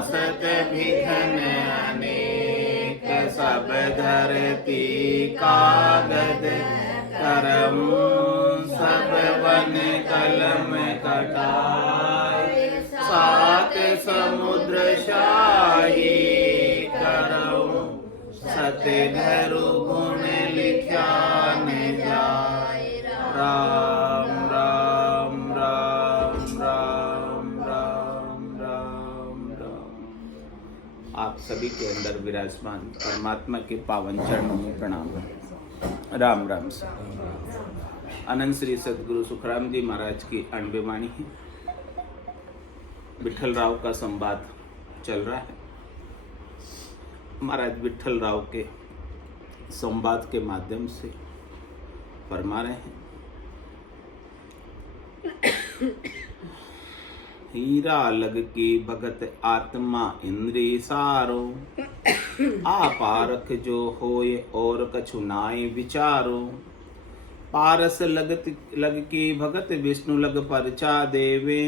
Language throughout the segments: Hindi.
नासत विघन अनेक, सब धरती कागद करम, सब वन कलम कटाए, सात समुद्र शाही करम, सत्य धरु गुण लिख्या न जाय। राम राम राम राम राम राम राम। आप सभी के अंदर विराजमान परमात्मा के पावन चरणों में प्रणाम। राम राम। अनंत श्री सद्गुरु सुखराम जी महाराज की अणबेवाणी है। विठल राव का संवाद चल रहा है। महाराज विठल राव के संवाद के माध्यम से फरमा रहे हैं, हीरा लग की भगत आत्मा इंद्री सारो, आपारख जो होए और कछु नाय विचारो। पारस लग की भगत विष्णु लग परचा देवे,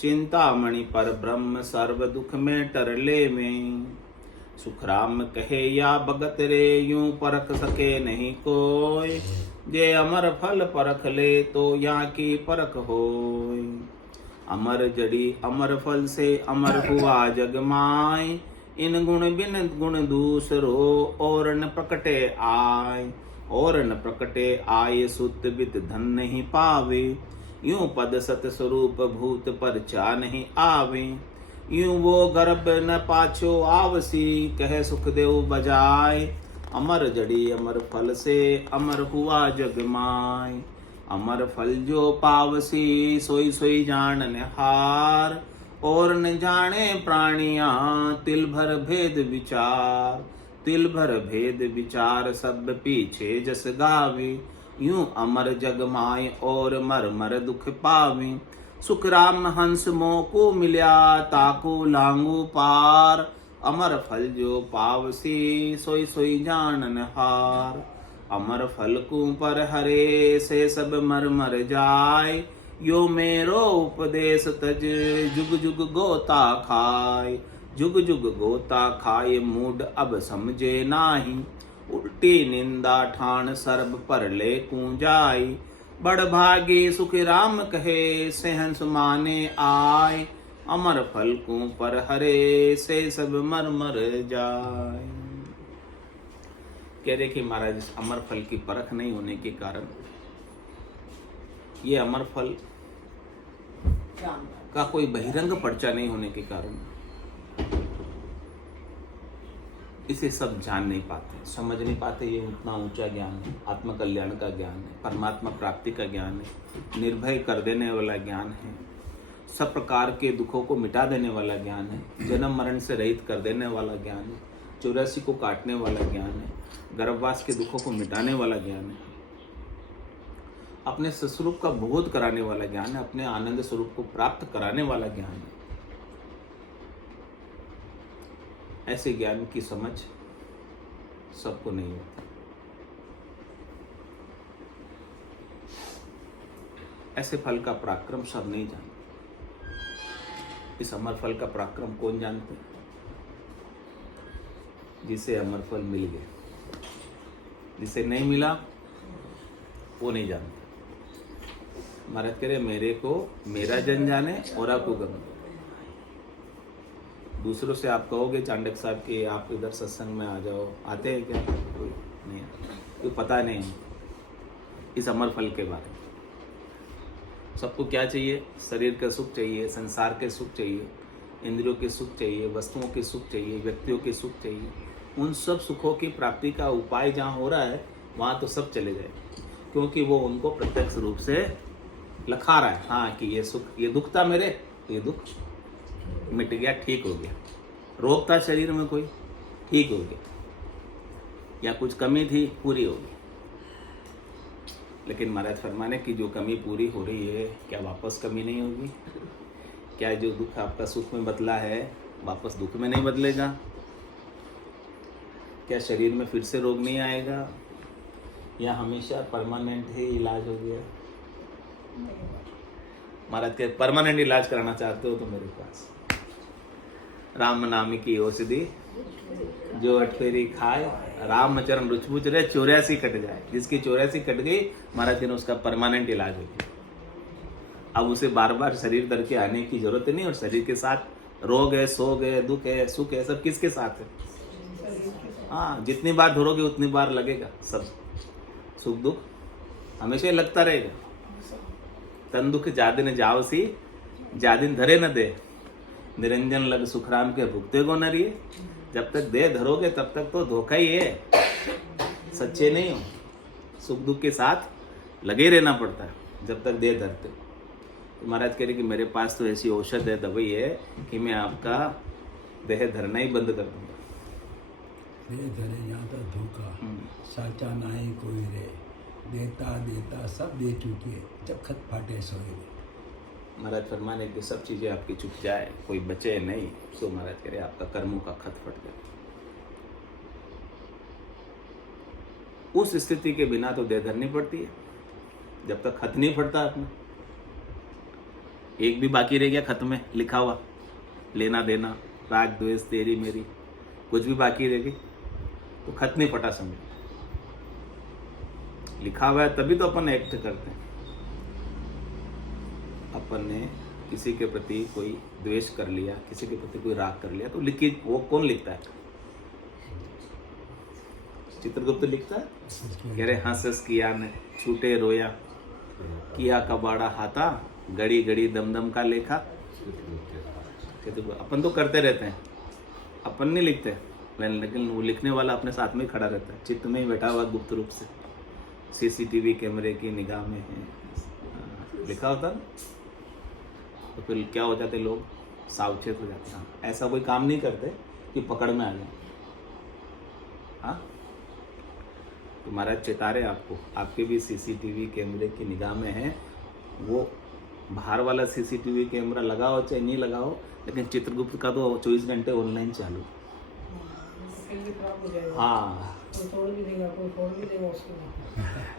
चिंतामणि पर ब्रह्म सर्व दुख में टरले में। सुखराम कहे या भगत रे यूं परख सके नहीं कोई, जे अमर फल परख ले तो यहाँ की परख होय। अमर जड़ी अमर फल से अमर हुआ जग माय, इन गुण बिन गुण दूसरो और न प्रकटे आय। और न प्रकटे आय सुत बित धन नहीं पावे, यूं पद सत स्वरूप भूत पर चा नहीं आवे। यूं वो गर्भ न पाछो आवसी, कह सुखदेव बजाय। अमर जड़ी अमर फल से अमर हुआ जग माय। अमर फल जो पावसी सोई सोई जान हार, और न जाने प्राणियां तिल भर भेद विचार। तिल भर भेद विचार सब पीछे जस गावे, यूं अमर जग माय और मर मर दुख पावे। सुख राम हंस मोह को मिल्या ताको लांगू पार, अमर फल जो पावसी सोई सोई जानन हार। अमर फल को पर हरे से सब मर मर जाय, यो मेरो उपदेश तज जुग जुग गोता खाय। जुग जुग गोता खाए मूड अब समझे नाही, उल्टी निंदा ठान सर्ब पर ले कूंजाई। बड़ भागी सुख राम कहे सहंस माने आय, अमर फल को पर हरे से सब मर मर जाय। कह रहे कि महाराज इस अमर फल की परख नहीं होने के कारण, ये अमर फल का कोई बहिरंग पर्चा नहीं होने के कारण इसे सब जान नहीं पाते, समझ नहीं पाते। ये उतना ऊंचा ज्ञान है, आत्मकल्याण का ज्ञान है, परमात्मा प्राप्ति का ज्ञान है, निर्भय कर देने वाला ज्ञान है, सब प्रकार के दुखों को मिटा देने वाला ज्ञान है, जन्म मरण से रहित कर देने वाला ज्ञान है, 84 को काटने वाला ज्ञान है, गर्भवास के दुखों को मिटाने वाला ज्ञान है, अपने स्वरूप का बोध कराने वाला ज्ञान है, अपने आनंद स्वरूप को प्राप्त कराने वाला ज्ञान है। ऐसे ज्ञान की समझ सबको नहीं होती। ऐसे फल का पराक्रम सब नहीं जानते। इस अमर फल का पराक्रम कौन जानते? जिसे अमर फल मिल गया, जिसे नहीं मिला वो नहीं जानता। महाराज कह रहे मेरे को मेरा जन जाने और आपको गम। दूसरों से आप कहोगे चांडक साहब कि आप इधर सत्संग में आ जाओ, आते हैं क्या? कोई नहीं, कोई पता नहीं इस अमर फल के बारे में। सबको क्या चाहिए? शरीर का सुख चाहिए, संसार के सुख चाहिए, इंद्रियों के सुख चाहिए, वस्तुओं के सुख चाहिए, व्यक्तियों के सुख चाहिए। उन सब सुखों की प्राप्ति का उपाय जहाँ हो रहा है वहाँ तो सब चले जाए, क्योंकि वो उनको प्रत्यक्ष रूप से लखा रहा है। हाँ कि ये सुख, ये दुख था मेरे, ये दुख मिट गया, ठीक हो गया। रोग था शरीर में कोई, ठीक हो गया, या कुछ कमी थी, पूरी हो गई। लेकिन महाराज फरमाने की जो कमी पूरी हो रही है, क्या वापस कमी नहीं होगी? क्या जो दुख आपका सुख में बदला है वापस दुख में नहीं बदलेगा? क्या शरीर में फिर से रोग नहीं आएगा, या हमेशा परमानेंट ही इलाज हो गया? महाराज के परमानेंट इलाज कराना चाहते हो तो मेरे पास राम नाम की औषधि जो अठफेरी खाए, राम चरण रुचबुच रहे, 84 कट जाए। जिसकी 84 कट गई महाराज दिन उसका परमानेंट इलाज हो गया। अब उसे बार बार शरीर धर के आने की जरूरत नहीं। और शरीर के साथ रोग है, शोक है, दुख है, सुख है, सब किसके साथ है? हाँ, जितनी बार धरोगे उतनी बार लगेगा। सब सुख दुख हमेशा ही लगता रहेगा। तन दुख जादिन जाओ सी, जादिन धरे न दे, निरंजन लग सुखराम के भुगते को न रिए। जब तक देह धरोगे तब तक तो धोखा ही है, सच्चे नहीं हो। सुख दुख के साथ लगे रहना पड़ता है जब तक देह धरते। तो महाराज कह रहे कि मेरे पास तो ऐसी औषध है, दवाई है कि मैं आपका देह धरना ही बंद कर दूंगा। देह धरे जाता धोखा, साचा नाही कोई रे, देता देता सब दे चुके, जब खत फाटे सोए। महाराज फरमाने की सब चीजें आपकी चुक जाए, कोई बचे नहीं, तो महाराज कह रहे आपका कर्मों का खत फट जाए। उस स्थिति के बिना तो देह धरनी पड़ती है, जब तक खत नहीं फटता अपना। एक भी बाकी रह गया खत में लिखा हुआ, लेना देना, राग द्वेष तेरी मेरी, कुछ भी बाकी रह गई तो खत नहीं फटा समझो। लिखा हुआ है तभी तो अपन एक्ट करते हैं। अपन ने किसी के प्रति कोई द्वेष कर लिया, किसी के प्रति कोई राग कर लिया, तो लिखी वो कौन लिखता है? चित्रगुप्त लिखता है। कह रहे हंस हंस किया ने छूटे रोया, किया कबाड़ा हाथा, गड़ी गड़ी दम दम का लेखा। अपन तो करते रहते हैं, अपन नहीं लिखते, लेकिन वो लिखने वाला अपने साथ में खड़ा रहता है, चित्त में ही बैठा हुआ गुप्त रूप से, सीसीटीवी कैमरे की निगाह में है लिखा होता ना। तो फिर क्या हो जाते लोग, सावचेत हो जाते हैं। ऐसा कोई काम नहीं करते कि पकड़ में आ जाए। हाँ, तो महाराज चेता रहे आपको, आपके भी सीसीटीवी कैमरे की निगाह में है। वो बाहर वाला सीसीटीवी कैमरा लगाओ चाहे नहीं लगाओ, लेकिन चित्रगुप्त का तो 24 घंटे ऑनलाइन चालू। हाँ,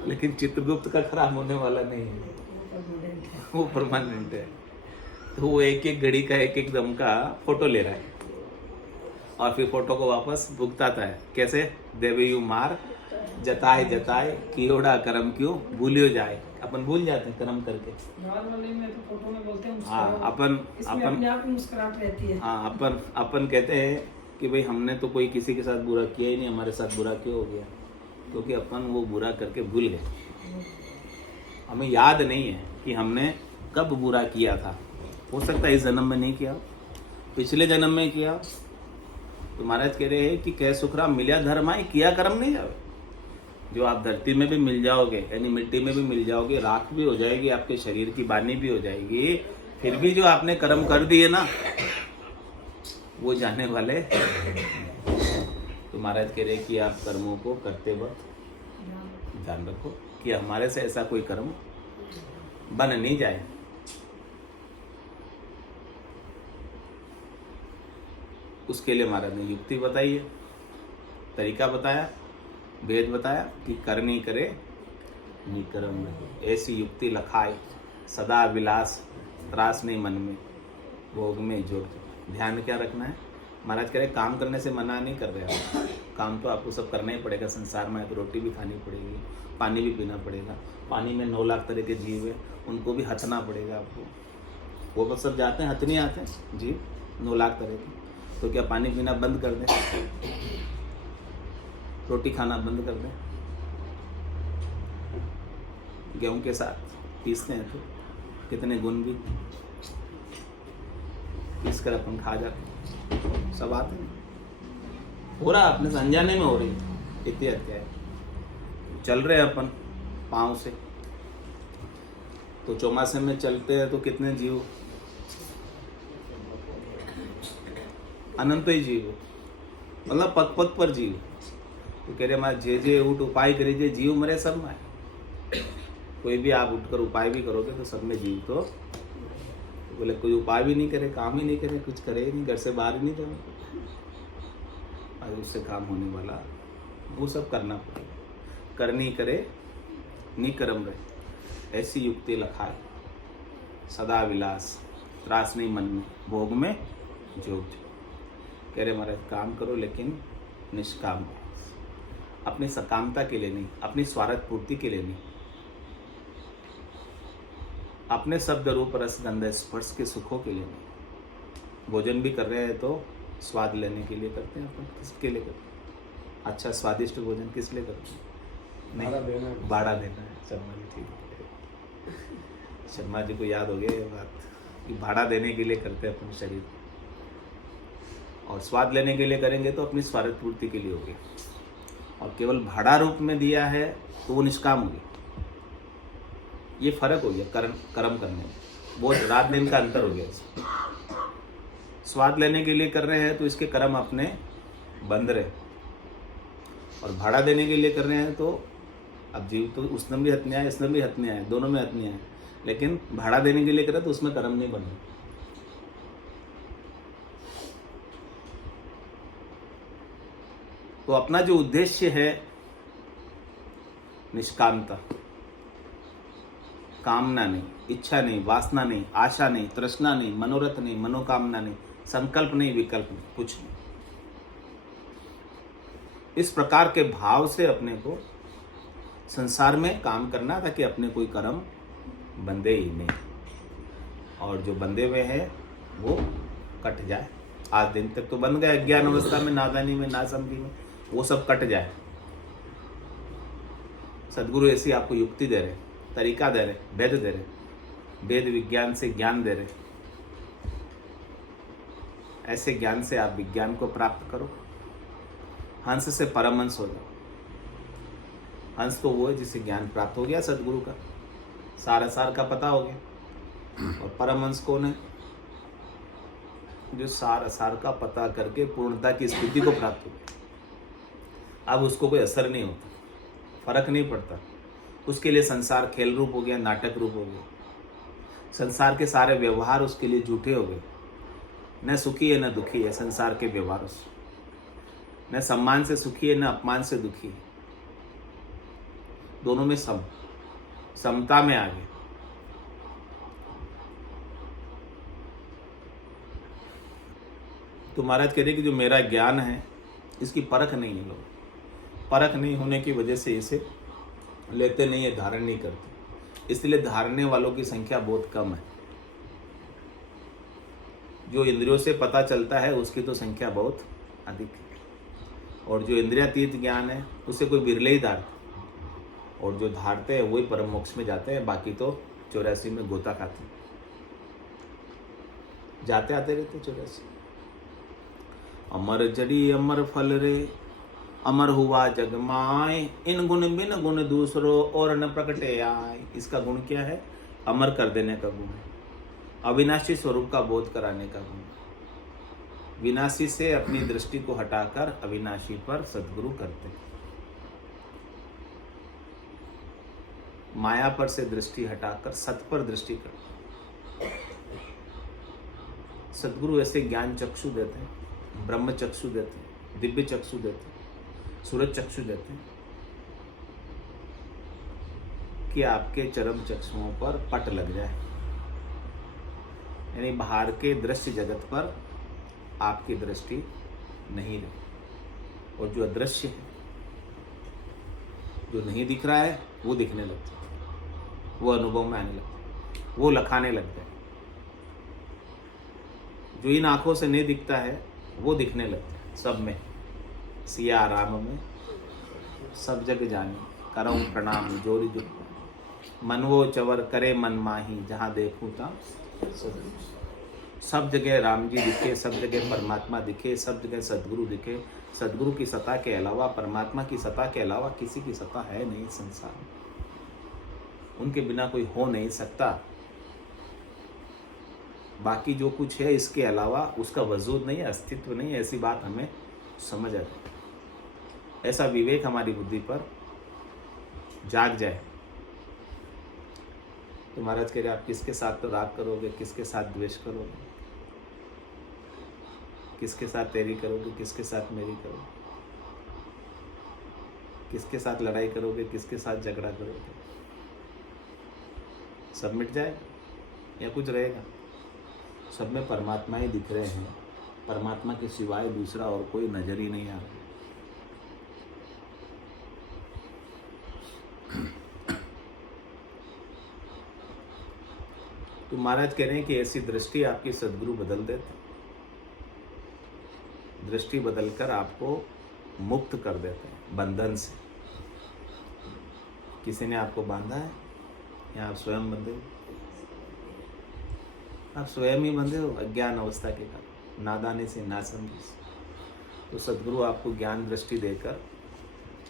लेकिन चित्रगुप्त का खराब होने वाला नहीं है, वो परमानेंट है। तो वो एक एक घड़ी का एक एक दम का फोटो ले रहा है और फिर फोटो को वापस भुगताता है। कैसे? देवे यू मार जताए जताए, कियोड़ा कर्म क्यों भूलियो जाए। अपन भूल जाते हैं कर्म करके। नॉर्मली में तो फोटो में बोलते हैं हाँ, अपन अपने आप ही मुस्कुराहट रहती है। हाँ, अपन कहते हैं कि भाई हमने तो कोई किसी के साथ बुरा किया ही नहीं, हमारे साथ बुरा क्यों हो गया? क्योंकि अपन वो बुरा करके भूल गए। हमें याद नहीं है कि हमने कब बुरा किया था। हो सकता है इस जन्म में नहीं किया, पिछले जन्म में किया। तो महाराज कह रहे हैं कि कह सुखराम मिलिया धर्माई, किया कर्म नहीं जावे। जो आप धरती में भी मिल जाओगे, यानी मिट्टी में भी मिल जाओगे, राख भी हो जाएगी, आपके शरीर की बानी भी हो जाएगी, फिर भी जो आपने कर्म कर दिए ना, वो जाने वाले। तो महाराज कह रहे कि आप कर्मों को करते वक्त ध्यान रखो कि हमारे से ऐसा कोई कर्म बन नहीं जाए। उसके लिए महाराज ने युक्ति बताई है, तरीका बताया, वेद बताया कि करनी करे निकर्म रहे। ऐसी युक्ति लखाए, सदा विलास, त्रास नहीं मन में, भोग में जोड़। ध्यान क्या रखना है? महाराज कह रहे काम करने से मना नहीं कर रहे आप, काम तो आपको सब करना ही पड़ेगा। संसार में तो रोटी भी खानी पड़ेगी, पानी भी पीना पड़ेगा। पानी में 9 लाख तरह के जीव है, उनको भी हथना पड़ेगा आपको। वो बस सब जाते हैं, हथ नहीं आते जीव 9 लाख तरह के। तो क्या पानी पीना बंद कर दें, रोटी खाना बंद कर दें? गेहूं के साथ पीसते हैं तो कितने गुण भी पीस कर अपन खा जाते हैं, सब आते हैं। हो रहा अपने अनजाने में हो रही इतनी हत्या है। चल रहे अपन पाँव से, तो चौमासे में चलते हैं तो कितने जीव, अनंत ही जीव, मतलब पग पग पर जीव। तो कह रहे हमारे जे जे उठ उपाय करे, जे जीव मरे सब में। कोई भी आप उठकर उपाय भी करोगे तो सब में जीव। तो बोले कोई उपाय भी नहीं करे, काम ही नहीं करे, कुछ करे ही नहीं, घर से बाहर ही नहीं जाए, आज उससे काम होने वाला वो सब करना पड़ेगा। करनी करे निकर्म रहे, ऐसी युक्ति लखाए, सदा विलास, त्रास नहीं मन में, भोग में जोग। कह रहे महाराज काम करो लेकिन निष्काम, अपनी सकामता के लिए नहीं, अपनी स्वार्थ पूर्ति के लिए नहीं, अपने शब्द रूप रस गंध स्पर्श के सुखों के लिए नहीं। भोजन भी कर रहे हैं तो स्वाद लेने के लिए करते हैं, अपन किसके लिए करते हैं? अच्छा स्वादिष्ट भोजन किस लिए करते हैं? नहीं, बाड़ा देना है। शर्मा जी ठीक है, शर्मा जी को याद हो गया ये बात कि भाड़ा देने के लिए करते हैं अपने शरीर, और स्वाद लेने के लिए करेंगे तो अपनी स्वार्थ पूर्ति के लिए होगी, और केवल भाड़ा रूप में दिया है तो वो निष्काम होगी। ये फर्क हो गया कर्म करने में, बहुत रात दिन का अंतर हो गया। स्वाद लेने के लिए कर रहे हैं तो इसके कर्म अपने बंद रहे, और भाड़ा देने के लिए कर रहे हैं तो अब जीव तो उसमें भी हत्या है, इसमें भी हत्या है, दोनों में हत्या है, लेकिन भाड़ा देने के लिए करे तो उसमें कर्म नहीं बने। तो अपना जो उद्देश्य है निष्कामता, कामना नहीं, इच्छा नहीं, वासना नहीं, आशा नहीं, तृष्णा नहीं, मनोरथ नहीं, मनोकामना नहीं, संकल्प नहीं, विकल्प नहीं, कुछ नहीं। इस प्रकार के भाव से अपने को संसार में काम करना ताकि अपने कोई कर्म बंधे ही नहीं, और जो बंधे हुए हैं वो कट जाए। आज दिन तक तो बंध गए अज्ञान अवस्था में, नादानी में, नासमझी में, वो सब कट जाए। सदगुरु ऐसी आपको युक्ति दे रहे, तरीका दे रहे, वेद दे रहे, वेद विज्ञान से ज्ञान दे रहे। ऐसे ज्ञान से आप विज्ञान को प्राप्त करो, हंस से परमहंस हो जाओ। हंस तो वो है जिसे ज्ञान प्राप्त हो गया सदगुरु का, सार का पता हो गया। और परमहंस कौन है? जो सार का पता करके पूर्णता की स्थिति को प्राप्त हो गया। अब उसको कोई असर नहीं होता, फर्क नहीं पड़ता। उसके लिए संसार खेल रूप हो गया, नाटक रूप हो गया। संसार के सारे व्यवहार उसके लिए झूठे हो गए। न सुखी है न दुखी है संसार के व्यवहार से, न सम्मान से सुखी है न अपमान से दुखी है। दोनों में समता में आ गए। तो महाराज कह रहे कि जो मेरा ज्ञान है इसकी परख नहीं है। लोग परख नहीं होने की वजह से इसे लेते नहीं है, धारण नहीं करते, इसलिए धारने वालों की संख्या बहुत कम है। जो इंद्रियों से पता चलता है उसकी तो संख्या बहुत अधिक है, और जो इंद्रियातीत ज्ञान है उसे कोई बिरले ही धारते, और जो धारते हैं वही परम मोक्ष में जाते हैं। बाकी तो 84 में गोता खाते, जाते आते रहते 84। अमर जड़ी अमर फल रे, अमर हुआ जग माय, इन गुण बिन गुण दूसरो और न प्रकटे आय। इसका गुण क्या है? अमर कर देने का गुण है, अविनाशी स्वरूप का बोध कराने का गुण। विनाशी से अपनी दृष्टि को हटाकर अविनाशी पर सद्गुरु करते हैं। माया पर से दृष्टि हटाकर सत पर दृष्टि करते हैं। सद्गुरु ऐसे ज्ञान चक्षु देते हैं, ब्रह्म चक्षु देते हैं, दिव्य चक्षु देते हैं, सूरज चक्षु देते हैं कि आपके चरम चक्षुओं पर पट लग जाए, यानी बाहर के दृश्य जगत पर आपकी दृष्टि नहीं रहे, और जो अदृश्य है, जो नहीं दिख रहा है, वो दिखने लगता है, वो अनुभव में आने लगता है, वो लखाने लगता है। जो इन आंखों से नहीं दिखता है वो दिखने लगता है। सब में सिया राम में सब जग जानी, करऊं प्रणाम जोरी जो, मनवो चवर करे मन माही, जहाँ देखूं ता सब जगह राम जी दिखे, सब जगह परमात्मा दिखे, सब जगह सद्गुरु दिखे। सद्गुरु की सत्ता के अलावा, परमात्मा की सत्ता के अलावा किसी की सत्ता है नहीं संसार में, उनके बिना कोई हो नहीं सकता। बाकी जो कुछ है इसके अलावा उसका वजूद नहीं है, अस्तित्व नहीं है। ऐसी बात हमें समझ आती, ऐसा विवेक हमारी बुद्धि पर जाग जाए। तो महाराज कह रहे आप किसके साथ तो राग करोगे, किसके साथ द्वेष करोगे, किसके साथ तेरी करोगे, किसके साथ मेरी करोगे, किसके साथ लड़ाई करोगे, किसके साथ झगड़ा करोगे? सब मिट जाएगा या कुछ रहेगा? सब में परमात्मा ही दिख रहे हैं, परमात्मा के सिवाय दूसरा और कोई नजर ही नहीं आ रहा। तो महाराज कह रहे हैं कि ऐसी दृष्टि आपकी सद्गुरु बदल देते, दृष्टि बदलकर आपको मुक्त कर देते हैं बंधन से। किसी ने आपको बांधा है या आप स्वयं बंधे हो? आप स्वयं ही बंधे हो अज्ञान अवस्था के कारण, नादानी से, नासमझी से। तो सद्गुरु आपको ज्ञान दृष्टि देकर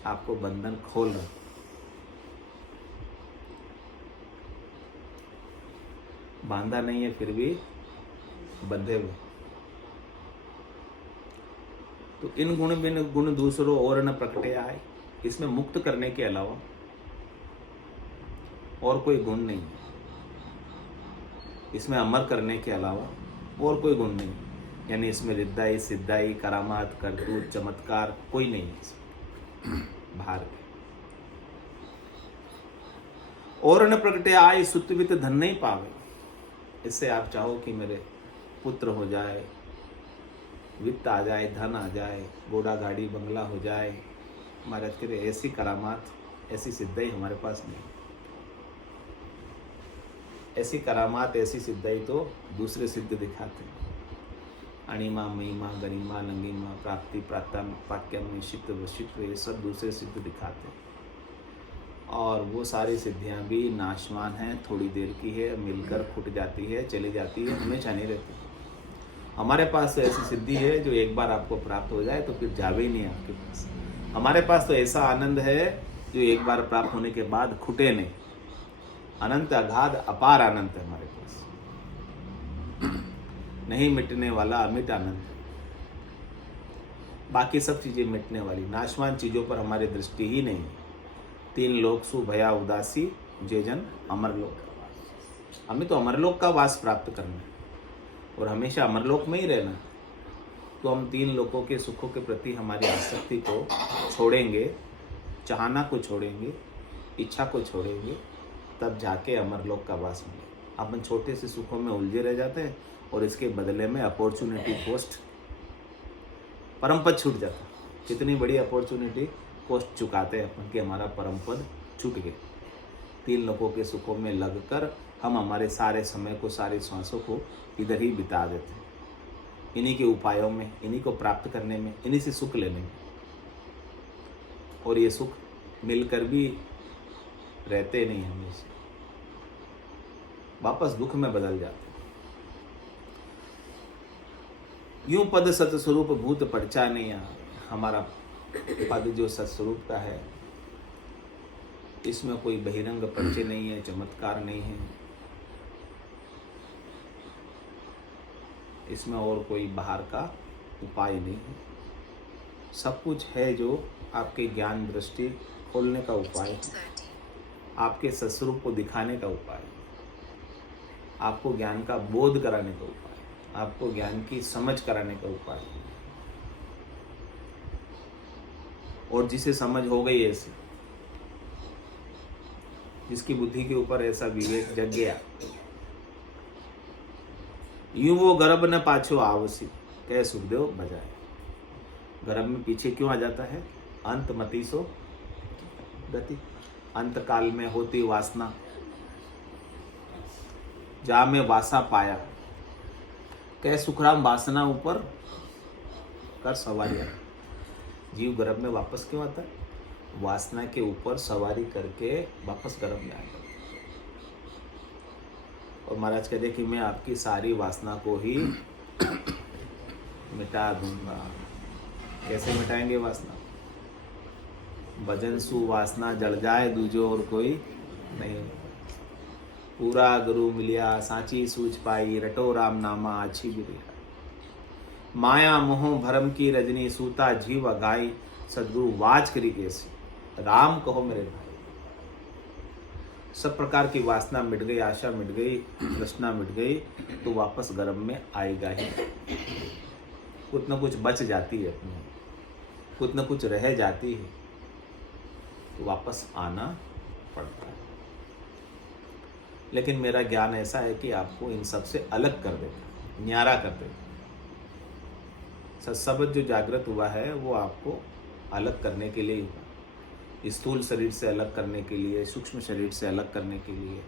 आपको बंधन खोल रहे। बांधा नहीं है फिर भी बंधे हुए। तो इन गुण बिन गुण दूसरों और न प्रकटे आए, इसमें मुक्त करने के अलावा और कोई गुण नहीं है। इसमें अमर करने के अलावा और कोई गुण नहीं, यानी इसमें रिद्धाई, सिद्धाई, करामात, करतूत, चमत्कार कोई नहीं है इसमें बाहर के। और न प्रकटे आए सुतवित धन नहीं पावे। इससे आप चाहो कि मेरे पुत्र हो जाए, वित्त आ जाए, धन आ जाए, घोड़ा गाड़ी बंगला हो जाए, हमारे करे ऐसी करामात, ऐसी सिद्धाई हमारे पास नहीं। ऐसी करामात, ऐसी सिद्धाई तो दूसरे सिद्ध दिखाते हैं। अणिमा, महिमा, गरिमा, लंगिमा, प्राप्ति, प्राप्तम, पाक्यम, निश्चित, वशिष्ठ, ये सब दूसरे सिद्ध दिखाते हैं। और वो सारी सिद्धियां भी नाशवान हैं, थोड़ी देर की है, मिलकर फूट जाती है, चली जाती है, हमेशा नहीं रहती। हमारे पास तो ऐसी सिद्धि है जो एक बार आपको प्राप्त हो जाए तो फिर जावे ही नहीं आपके पास। हमारे पास तो ऐसा आनंद है जो एक बार प्राप्त होने के बाद खुटे नहीं। अनंत अगाध अपार आनंद है हमारे पास, नहीं मिटने वाला अमिट आनंद है। बाकी सब चीजें मिटने वाली, नाशवान चीजों पर हमारी दृष्टि ही नहीं है। 3 लोक सु भया उदासी, जे जन अमरलोक का वास। हमें तो अमरलोक का वास प्राप्त करना है और हमेशा अमरलोक में ही रहना। तो हम 3 लोकों के सुखों के प्रति हमारी आसक्ति को छोड़ेंगे, चाहना को छोड़ेंगे, इच्छा को छोड़ेंगे, तब जाके अमरलोक का वास मिले। अपन छोटे से सुखों में उलझे रह जाते हैं और इसके बदले में अपॉर्चुनिटी कॉस्ट, परम पद छूट जाता है। कितनी बड़ी अपॉर्चुनिटी कॉस्ट चुकाते हैं अपन कि हमारा परम पद छूट गए। 3 लोगों के सुखों में लगकर हम हमारे सारे समय को, सारी सांसों को इधर ही बिता देते हैं, इन्हीं के उपायों में, इन्हीं को प्राप्त करने में, इन्हीं से सुख लेने में। और ये सुख मिलकर भी रहते नहीं, हमेशा वापस दुख में बदल जाते हैं। यूं पद सतस्वरूप भूत परचा नहीं आ। हमारा पद जो सत्स्वरूप का है, इसमें कोई बहिरंग परिचय नहीं है, चमत्कार नहीं है, इसमें और कोई बाहर का उपाय नहीं है। सब कुछ है जो आपके ज्ञान दृष्टि खोलने का उपाय है, आपके सत्स्वरूप को दिखाने का उपाय है, आपको ज्ञान का बोध कराने का उपाय है, आपको ज्ञान की समझ कराने का उपाय है। और जिसे समझ हो गई ऐसी, जिसकी बुद्धि के ऊपर ऐसा विवेक जग गया, यूं वो गर्भ न पाछो आवसी, कह सुखदेव बजाए। गर्भ में पीछे क्यों आ जाता है? अंत मति सो गति। अंत काल में होती वासना, जा में वासा पाया, कह सुखराम वासना ऊपर कर सवारी। जीव गर्भ में वापस क्यों आता है? वासना के ऊपर सवारी करके वापस गर्भ में आएगा। और महाराज कहते कि मैं आपकी सारी वासना को ही मिटा दूंगा। कैसे मिटाएंगे वासना? भजन सु वासना जल जाए, दूजो और कोई नहीं। पूरा गुरु मिलिया, सांची सूझ पाई, रटो राम नामा आछी बिरिया। माया मोह भरम की रजनी, सूता जीव अगाई, सदगुरु वाच करी कैसी, राम कहो मेरे भाई। सब प्रकार की वासना मिट गई, आशा मिट गई, तृष्णा मिट गई, तो वापस गर्भ में आएगा ही। कुछ न कुछ बच जाती है अपनी, कुछ न कुछ रह जाती है, तो वापस आना पड़ता है। लेकिन मेरा ज्ञान ऐसा है कि आपको इन सब से अलग कर देता, न्यारा कर देता। सत्सबद जो जागृत हुआ है वो आपको अलग करने के लिए ही हुआ, स्थूल शरीर से अलग करने के लिए, सूक्ष्म शरीर से अलग करने के लिए,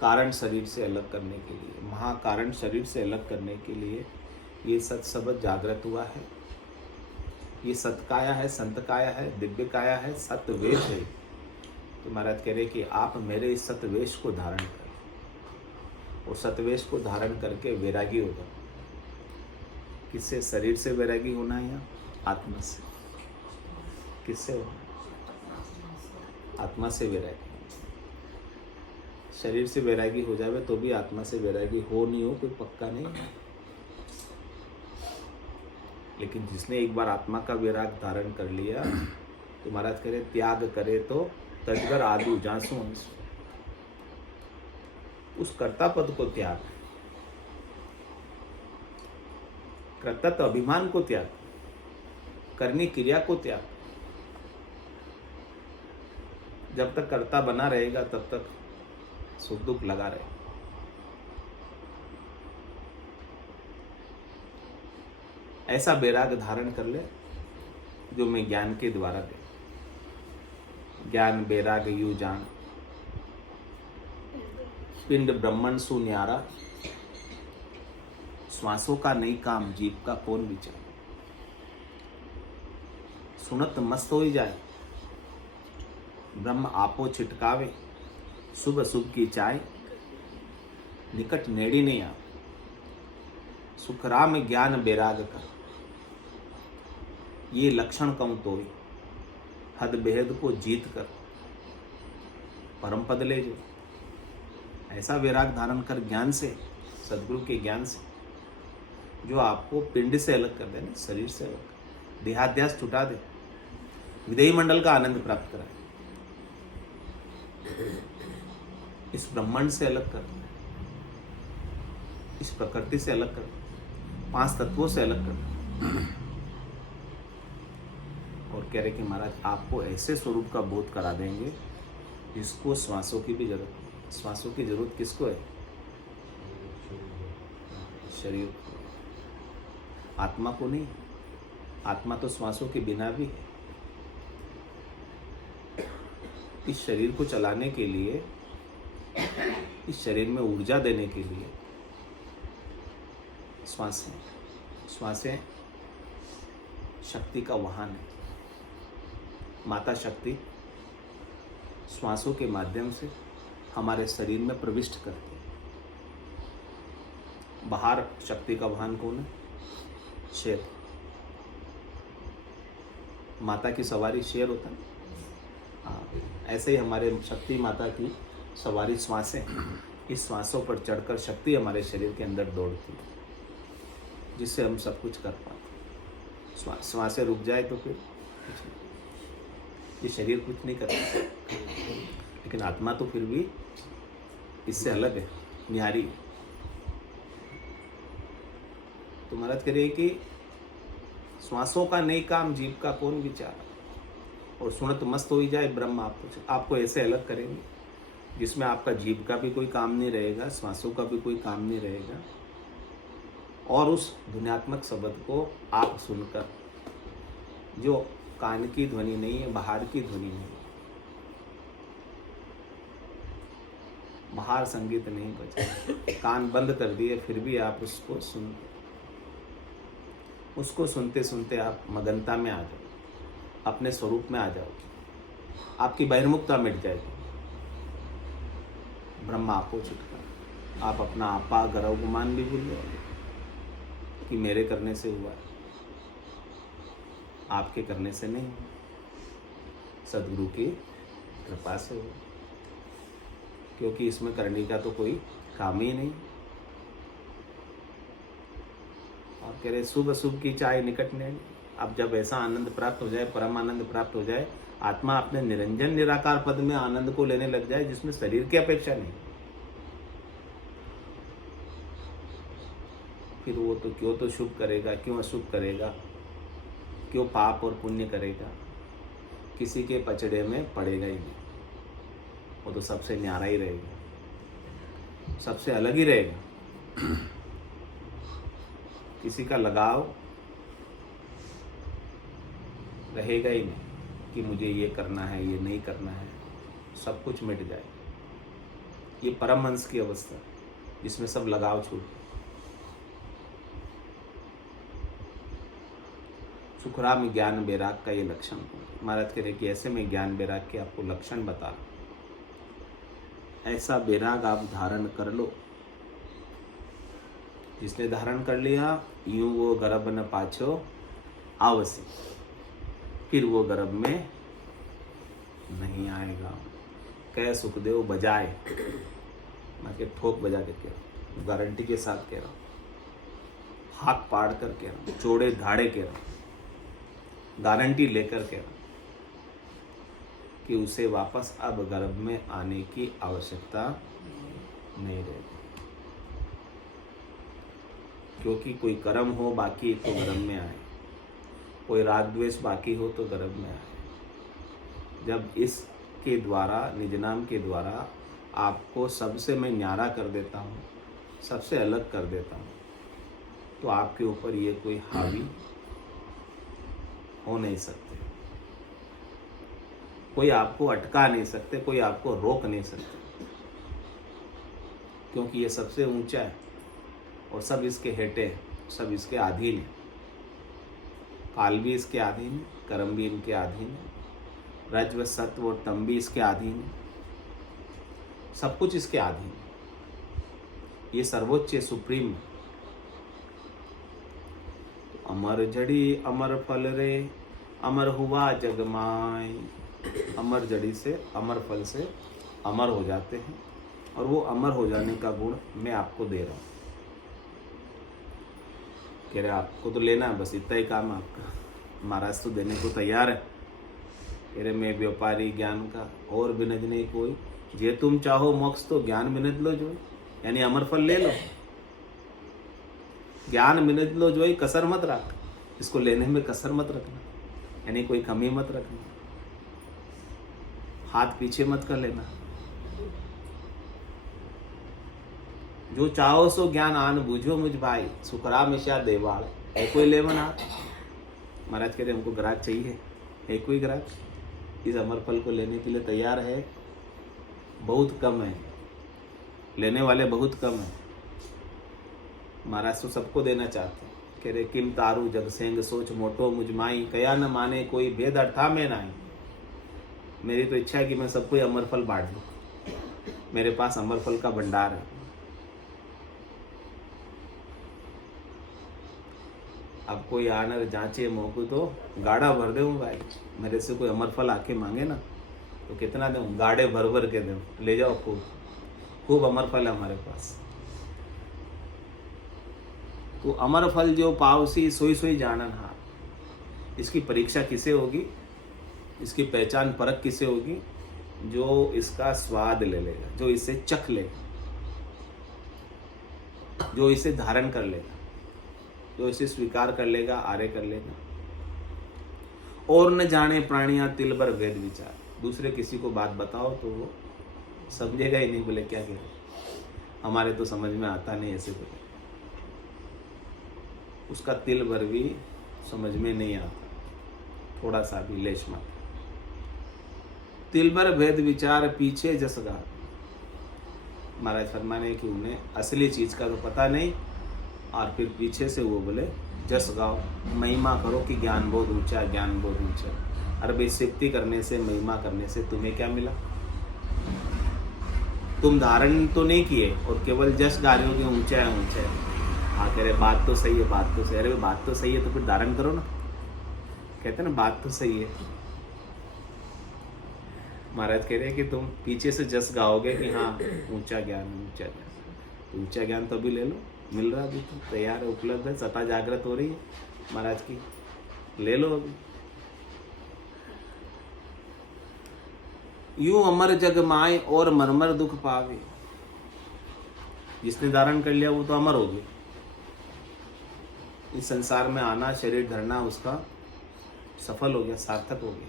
कारण शरीर से अलग करने के लिए, महाकारण शरीर से अलग करने के लिए ये सत्सबद जागृत हुआ है। ये सतकाया है, संत काया है, दिव्य काया है, सतवेश है। तो महाराज कह रहे कि आप मेरे इस सतवेश को धारण करें और सतवेश को धारण करके वैरागी हो जाओ। किससे? शरीर से वैरागी होना है या आत्मा से? किससे होना? आत्मा से वैरागी। शरीर से वैरागी हो जाए तो भी आत्मा से वैरागी हो नहीं हो कोई पक्का नहीं है। लेकिन जिसने एक बार आत्मा का वैराग धारण कर लिया तो महाराज कह रहे त्याग करे तो तजगर आदि जांसू अंसु। उस कर्ता पद को त्याग, कर्तव्य अभिमान को त्याग, करनी क्रिया को त्याग। जब तक कर्ता बना रहेगा तब तक सुख दुख लगा रहे। ऐसा वैराग धारण कर ले जो मैं ज्ञान के द्वारा दे। ज्ञान वैराग यू जान, पिंड ब्रह्मण सु न्यारा, श्वासों का नहीं काम जीव का कौन विचार। सुनत मस्त हो ही जाए, ब्रह्म आपो छिटकावे, शुभ शुभ की चाय, निकट नेड़ी नहीं आ। सुखराम ज्ञान वैराग का, ये लक्षण कम तोई, हद बेहद को जीत कर परम पद ले जो। ऐसा वैराग धारण कर ज्ञान से, सदगुरु के ज्ञान से, जो आपको पिंड से अलग कर दे, शरीर से अलग कर, देहाध्यास छुटा दे, विदेही मंडल का आनंद प्राप्त कराए, इस ब्रह्मांड से अलग कर, इस प्रकृति से अलग कर, 5 तत्वों से अलग कर। और कह रहे कि महाराज आपको ऐसे स्वरूप का बोध करा देंगे जिसको श्वासों की भी जरूरत। श्वासों की जरूरत किसको है? शरीर को, आत्मा को नहीं। आत्मा तो श्वासों के बिना भी है। इस शरीर को चलाने के लिए, इस शरीर में ऊर्जा देने के लिए श्वासें शक्ति का वाहन है। माता शक्ति श्वासों के माध्यम से हमारे शरीर में प्रविष्ट करती है। बाहर शक्ति का वाहन कौन है? शेर। माता की सवारी शेर होता है। ऐसे ही हमारे शक्ति माता की सवारी श्वासें। इस श्वासों पर चढ़कर शक्ति हमारे शरीर के अंदर दौड़ती है, जिससे हम सब कुछ कर पाते। श्वासें रुक जाए तो फिर ये शरीर कुछ नहीं करता। लेकिन आत्मा तो फिर भी इससे अलग है, न्यारी। तो महाराज कह रहे कि श्वासों का नहीं काम जीव का कौन विचार, और सुनत मस्त हो ही जाए ब्रह्म आपको ऐसे अलग करेंगे जिसमें आपका जीव का भी कोई काम नहीं रहेगा, श्वासों का भी कोई काम नहीं रहेगा। और उस ध्वन्यात्मक शब्द को आप सुनकर, जो कान की ध्वनि नहीं है, बाहर की ध्वनि नहीं है, बाहर संगीत नहीं बजा, कान बंद कर दिए फिर भी आप उसको सुनते सुनते आप मगनता में आ जाओ, अपने स्वरूप में आ जाओ, आपकी बहिर्मुखता मिट जाएगी। ब्रह्म आपको छुटकारा, आप अपना आपा गर्व गुमान भी भूल जाओगे कि मेरे करने से हुआ है, आपके करने से नहीं, सदगुरु की कृपा से हुआ। क्योंकि इसमें करने का तो कोई काम ही नहीं। आप कह रहे शुभ अशुभ की चाय निकट नहीं। अब जब ऐसा आनंद प्राप्त हो जाए, परम आनंद प्राप्त हो जाए, आत्मा अपने निरंजन निराकार पद में आनंद को लेने लग जाए, जिसमें शरीर की अपेक्षा नहीं, फिर वो तो क्यों तो शुभ करेगा, क्यों अशुभ करेगा, क्यों पाप और पुण्य करेगा, किसी के पचड़े में पड़ेगा ही नहीं। वो तो सबसे न्यारा ही रहेगा, सबसे अलग ही रहेगा। किसी का लगाव रहेगा ही नहीं कि मुझे ये करना है, ये नहीं करना है, सब कुछ मिट जाए। ये परमहंस की अवस्था जिसमें सब लगाव छूट। सुखराम ज्ञान बैराग का ये लक्षण। महाराज कह रहे कि ऐसे में ज्ञान बैराग के आपको लक्षण बता, ऐसा बैराग आप धारण कर लो। जिसने धारण कर लिया, यूं वो गर्भ न पाछो आवसी, फिर वो गर्भ में नहीं आएगा। कह सुखदेव बजाए, मैं के ठोक बजा के कह रहा हूँ, गारंटी के साथ कह रहा हूँ, हाथ पाड़ कर कह रहा हूँ, चौड़े धाड़े कह रहा हूँ, गारंटी लेकर कह रहा हूँ कि उसे वापस अब गर्भ में आने की आवश्यकता नहीं रहेगी। क्योंकि कोई कर्म हो बाकी तो गर्भ में आए, कोई राग द्वेष बाकी हो तो गर्भ में आए। जब इसके द्वारा, निज नाम के द्वारा आपको सबसे मैं न्यारा कर देता हूँ, सबसे अलग कर देता हूँ, तो आपके ऊपर ये कोई हावी हो नहीं सकते, कोई आपको अटका नहीं सकते, कोई आपको रोक नहीं सकते, क्योंकि ये सबसे ऊंचा है और सब इसके हेटे हैं, सब इसके अधीन है। काल भी इसके अधीन है, कर्म भी इनके अधीन है, रज्व सत्व और तम भी इसके अधीन है, सब कुछ इसके अधीन है। ये सर्वोच्च सुप्रीम है। अमर जड़ी अमर फल रे, अमर हुआ जग माय। अमर जड़ी से, अमर फल से अमर हो जाते हैं, और वो अमर हो जाने का गुण मैं आपको दे रहा हूँ। कह रहे आपको तो लेना है, बस इतना ही काम है आपका, महाराज तो देने को तैयार है। कह रहे मैं व्यापारी ज्ञान का और बिनज नहीं कोई, जे तुम चाहो मोक्ष तो ज्ञान बिनज लो जोई, यानी अमर फल ले लो, ज्ञान बिनज लो जोई, कसर मत रख, इसको लेने में कसर मत रखना, यानी कोई कमी मत रखना, हाथ पीछे मत कर लेना। जो चाहो सो ज्ञान आन बूझो मुझ भाई, सुखरा मिशा देवाल। है कोई ले बना? महाराज कह रहे हमको ग्राहक चाहिए, है कोई ग्राहक इस अमर फल को लेने के लिए तैयार है? बहुत कम है, लेने वाले बहुत कम है। महाराज तो सबको देना चाहते हैं। कह रहे किम तारू जग सेंग सोच मोटो मुझमाई, कया न माने कोई भेद अर्था में नाई। मेरी तो इच्छा है कि मैं सबको अमर फल बांट दूं, मेरे पास अमर फल का भंडार है। अब कोई आनर जांचे मोकू तो गाड़ा भर दे भाई, मेरे से कोई अमर फल आके मांगे ना तो कितना दूं, गाड़े भर भर के दूं, ले जाओ खूब खूब अमर फल है हमारे पास। तो अमर फल जो पावसी सोई सोई जानन हार। इसकी परीक्षा किसे होगी, इसकी पहचान परख किसे होगी? जो इसका स्वाद ले लेगा, जो इसे चख लेगा, जो इसे धारण कर लेगा, जो इसे स्वीकार कर लेगा, आरे कर लेगा। और न जाने प्राणियां तिल भर भेद विचार। दूसरे किसी को बात बताओ तो वो समझेगा ही नहीं, बोले क्या कह रहे, हमारे तो समझ में आता नहीं, ऐसे बोले। उसका तिल भर भी समझ में नहीं आता, थोड़ा सा भी लेश मत। तिल भर भेद विचार पीछे जसगा। महाराज फरमाने कि उन्हें असली चीज का तो पता नहीं, और फिर पीछे से वो बोले जस गाओ, महिमा करो कि ज्ञान बहुत ऊंचा, ज्ञान बहुत ऊंचा। अरे भाई सिद्धि करने से, महिमा करने से तुम्हें क्या मिला? तुम धारण तो नहीं किए और केवल जस गा रहे हो कि ऊंचा है ऊंचा है। हाँ कह रहे बात तो सही है, बात तो सही है। अरे बात तो सही है तो फिर धारण करो ना, कहते ना बात तो सही है। महाराज कह रहे हैं कि तुम पीछे से जस गाओगे कि हाँ ऊंचा ज्ञान, ऊंचा ज्ञान। ऊंचा ज्ञान तो अभी ले लो, मिल रहा अभी, तो तैयार है, उपलब्ध है, सता जागृत हो रही है महाराज की, ले लो अभी। यूं अमर जग माए और मरमर दुख पावे। जिसने धारण कर लिया वो तो अमर हो गया। इस संसार में आना, शरीर धरना उसका सफल हो गया, सार्थक हो गया।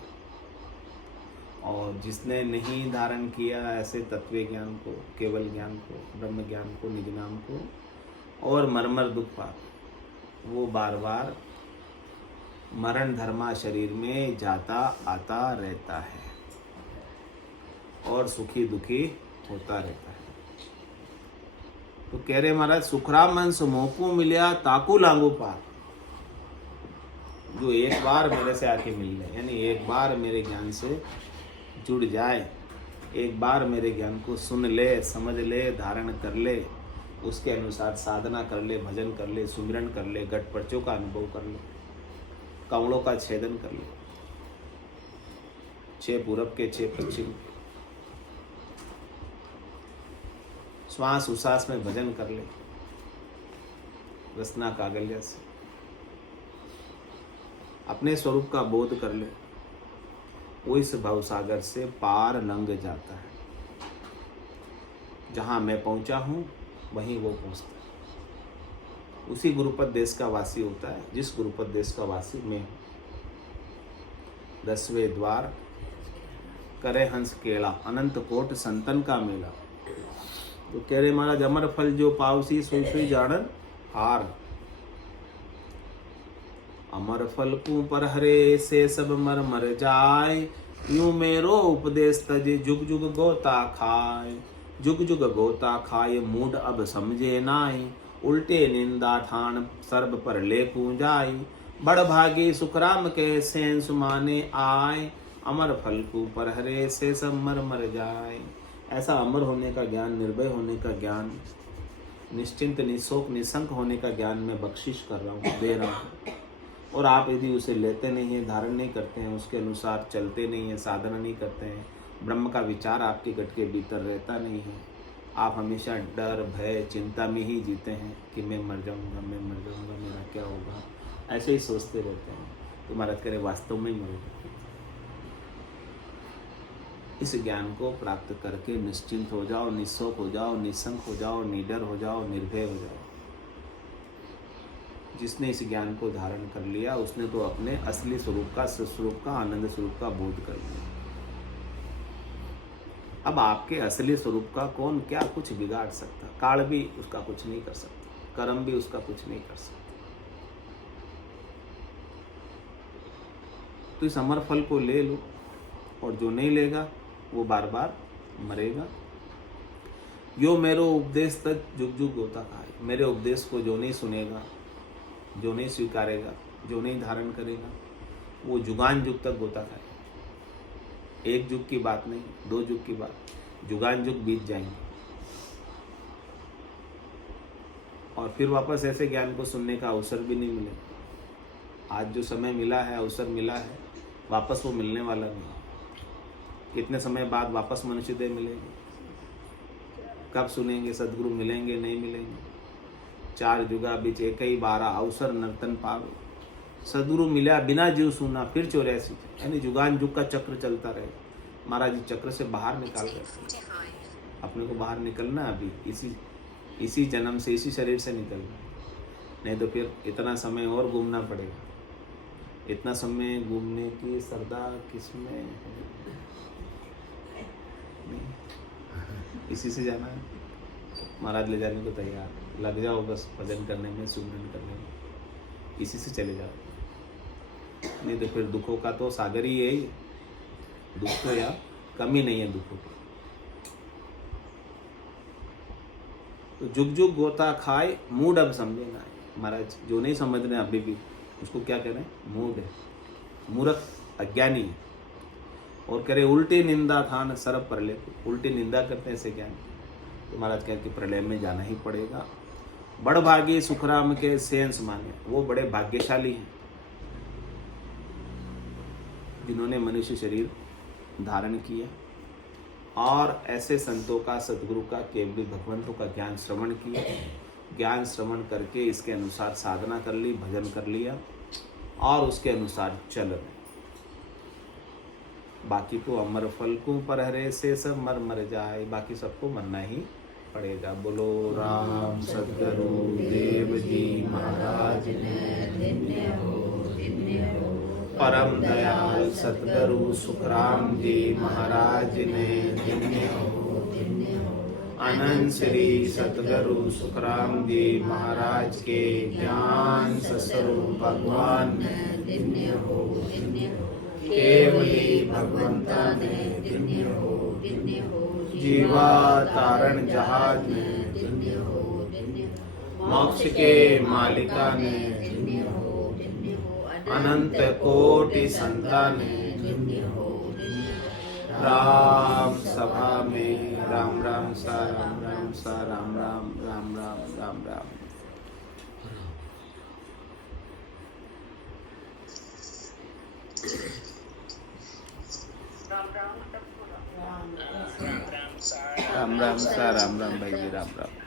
और जिसने नहीं धारण किया ऐसे तत्व ज्ञान को, केवल ज्ञान को, ब्रह्म ज्ञान को, निज नाम को, और मरमर दुख पावे, वो बार बार मरण धर्मा शरीर में जाता आता रहता है और सुखी दुखी होता रहता है। तो कह रहे महाराज, सुखराम अंश मोकू मिलिया ताकू लांगू पार। जो एक बार मेरे से आके मिल ले, यानी एक बार मेरे ज्ञान से जुड़ जाए, एक बार मेरे ज्ञान को सुन ले, समझ ले, धारण कर ले, उसके अनुसार साधना कर ले, भजन कर ले, सुमिरन कर ले, गट पर्चों का अनुभव कर ले, कवड़ों का छेदन कर ले, 6 पूरब के 6 पश्चिम, श्वास उसास में भजन कर ले, रसना कागल्य से अपने स्वरूप का बोध कर ले, वो इस भवसागर से पार लंघ जाता है। जहां मैं पहुंचा हूं वहीं वो पहुंचता है। उसी गुरुपद देश का वासी होता है जिस गुरुपद देश का वासी मैं हूं। 10वें द्वार करे हंस केला, अनंत कोट संतन का मेला। तो कह रहे महाराज, अमर फल जो पावसी सोई सोई जानन हार। अमर फल को पर हरे से सब मर मर जाए, यूं मेरो उपदेश तजे जुग जुग गोता खाए। जुग जुग गोता खाए मूड अब समझे नाई, उल्टे निंदा ठान सर्ब पर ले पूजाई। बड़ भागी सुखराम के सेन सुमाने आए, अमर फल को पर हरे से सब मर मर जाए। ऐसा अमर होने का ज्ञान, निर्भय होने का ज्ञान, निश्चिंत निशोक निशंक होने का ज्ञान मैं बख्शिश कर रहा हूँ, दे रहा हूँ। और आप यदि उसे लेते नहीं हैं, धारण नहीं करते हैं, उसके अनुसार चलते नहीं हैं, साधना नहीं करते हैं, ब्रह्म का विचार आपके गट के भीतर रहता नहीं है, आप हमेशा डर भय चिंता में ही जीते हैं कि मैं मर जाऊंगा, मैं मर जाऊंगा, मेरा क्या होगा, ऐसे ही सोचते रहते हैं, तो महाराज करे वास्तव में ही मरोगे। इस ज्ञान को प्राप्त करके निश्चिंत हो जाओ, निशोक हो जाओ, निशंक हो जाओ, निडर हो जाओ, निर्भय हो जाओ। जिसने इस ज्ञान को धारण कर लिया उसने तो अपने असली स्वरूप का, सस्वरूप का, आनंद स्वरूप का बोध कर लिया। अब आपके असली स्वरूप का कौन क्या कुछ बिगाड़ सकता? काल भी उसका कुछ नहीं कर सकता, कर्म भी उसका कुछ नहीं कर सकता। तो इस अमर फल को ले लो, और जो नहीं लेगा वो बार बार मरेगा। यो मेरो उपदेश तक जुग जुग होता खाए। मेरे उपदेश को जो नहीं सुनेगा, जो नहीं स्वीकारेगा, जो नहीं धारण करेगा, वो जुगान जुग तक गोता खाए। 1 जुग की बात नहीं, 2 जुग की बात, जुगान जुग बीत जाएंगे और फिर वापस ऐसे ज्ञान को सुनने का अवसर भी नहीं मिलेगा। आज जो समय मिला है, अवसर मिला है, वापस वो मिलने वाला नहीं। कितने समय बाद वापस मनुष्य देह मिलेंगे, कब सुनेंगे? सदगुरु मिलेंगे नहीं मिलेंगे? 4 जुगा बीच एक ही बारा अवसर नर्तन पावे। सदगुरु मिला बिना जीव सुना फिर 84, यानी जुगान जुग का चक्र चलता रहे। महाराज जी चक्र से बाहर निकाल कर अपने को बाहर निकलना, अभी इसी जन्म से, इसी शरीर से निकलना, नहीं तो फिर इतना समय और घूमना पड़ेगा। इतना समय घूमने की श्रद्धा किसमें है? इसी से जाना है। महाराज ले जाने को तैयार, लग जाओ बस भजन करने में, सुमिरन करने में, इसी से चले जाओ। नहीं तो फिर दुखों का तो सागर ही है, दुख तो यार कमी नहीं है दुखों की। तो जुग जुग गोता खाए मूड अब समझे ना। महाराज जो नहीं समझ रहे अभी भी, उसको क्या कह रहे हैं? मूड है, मूर्ख, अज्ञानी है। और कह रहे उल्टी निंदा थान सरब प्रलय, उल्टी निंदा करते हैं ऐसे ज्ञान। तो महाराज कहते प्रलय में जाना ही पड़ेगा। बड़ भागी सुखराम के सेंस माने, वो बड़े भाग्यशाली हैं जिन्होंने मनुष्य शरीर धारण किया और ऐसे संतों का, सदगुरु का, केवली भगवंतों का ज्ञान श्रवण किया। ज्ञान श्रवण करके इसके अनुसार साधना कर ली, भजन कर लिया और उसके अनुसार चल रहे। बाकी तो अमर फल को पर हरे से सब मर मर जाए, बाकी सबको मरना ही पड़ेगा। बोलो राम सदगुरु देव जी महाराज ने धन्य हो, धन्य हो। परम दयाल सतगुरु सुखराम जी महाराज ने धन्य हो, धन्य हो। अनंत श्री सतगुरु सुखराम जी महाराज के ज्ञान स्वरूप भगवान ने केवली भगवंता ने जीवा तारण जहाज ने मोक्ष के मालिका ने अनंत कोटि संतान ने राम सभा में राम राम सा राम राम सा राम राम राम राम राम राम। राम राम सा राम राम भाई जी राम राम।